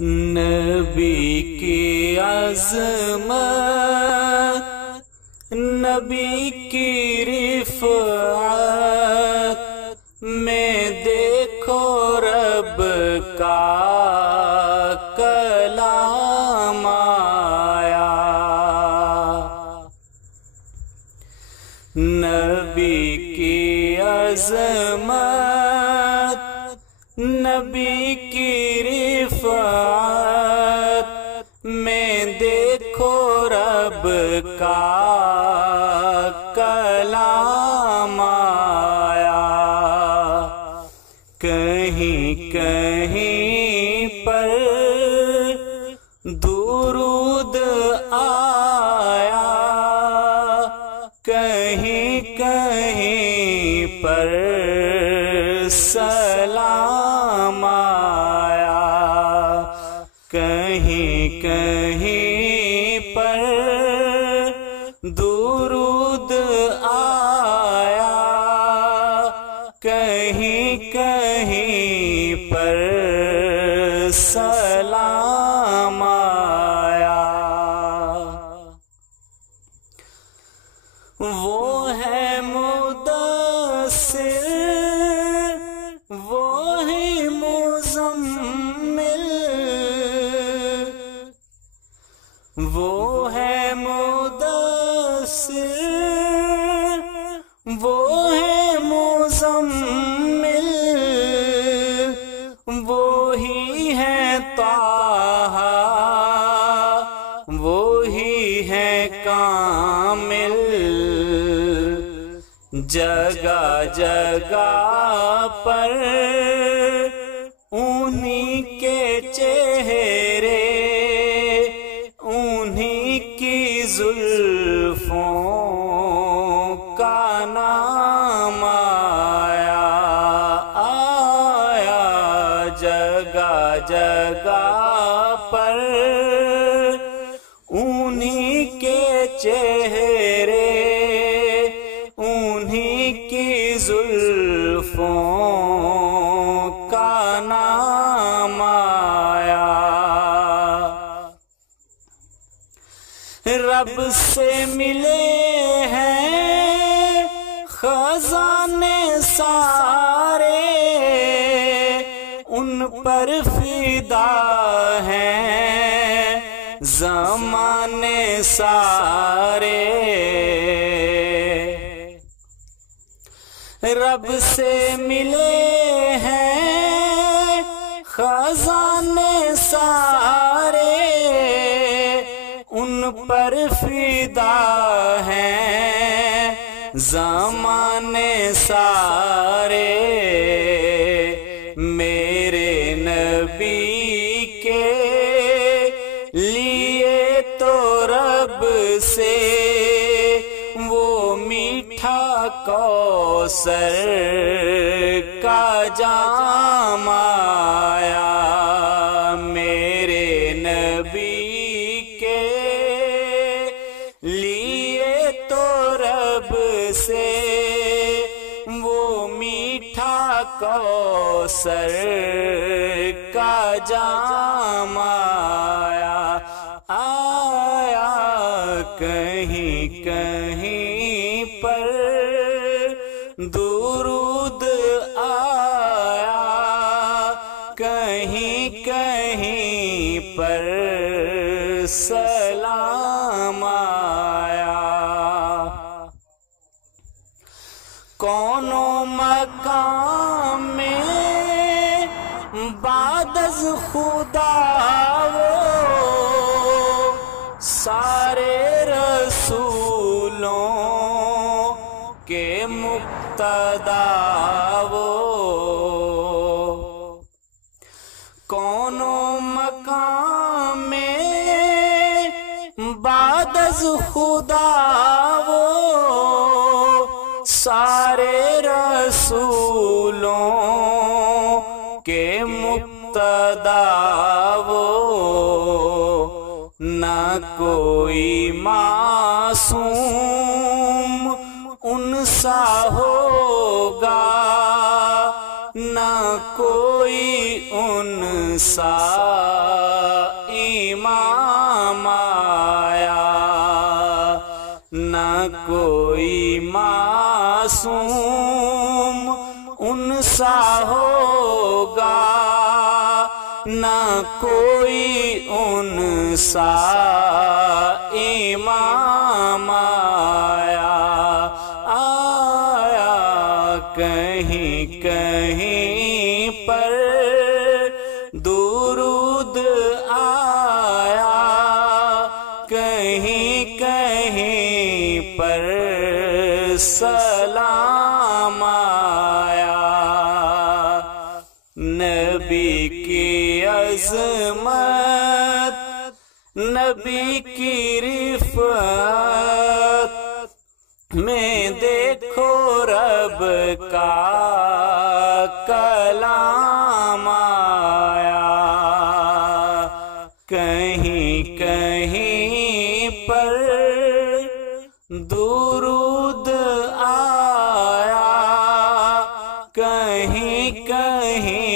نبی کی عظمت، نبی کی رفعت میں دیکھو رب کا کلام آیا۔ نبی کی عظمت، نبی کی رفعت میں دیکھو رب کا کلام آیا۔ کہیں کہیں پر درود آیا، کہیں کہیں پر سلام آیا، کہیں کہیں پر درود آیا، کہیں کہیں پر سلام آیا۔ وہ ہے مدثر، وہ ہے مزمل، وہ ہے مدثر، وہ ہے مزمل، وہی ہے طٰہٰ، وہی ہے کامل۔ جگہ جگہ پر انہی کے چہرے، انہی کی زلفوں کا نام آیا۔ آیا جگہ جگہ پر انہی کے چہرے، انہی کی زلفوں کا نام آیا۔ رب سے ملے ہیں خزانے سارے، ان پر فدا ہیں زمانے سارے۔ رب سے ملے ہیں خزانے سارے، ان پر فدا ہیں زمانے سارے۔ میرے نبی کے لیے تو رب سے وہ میٹھا کوثر کا جام آیا۔ میرے نبی کے لیے تو رب سے وہ میٹھا کوثر کا جام آیا۔ آیا کہیں کہیں پر درود آیا، کہیں کہیں پر سلام آیا۔ کونوں مقام میں بعد از خدا وہ سارے رسولوں کے مقتدا وہ۔ کونوں مقام میں بعد از خدا وہ سارے رسولوں کے مقتدا وہ۔ نہ کوئی معصوم ان سا ہوگا، نہ کوئی ان سا امام آیا، نہ کوئی معصوم ان سا ہوگا، نہ کوئی ان سا امام آیا۔ کہیں کہیں پر درود آیا، کہیں کہیں پر سلام آیا۔ نبی کی عظمت، نبی کی رفعت میں دیکھو رب کا کلام آیا۔ کہیں کہیں پر درود آیا، کہیں کہیں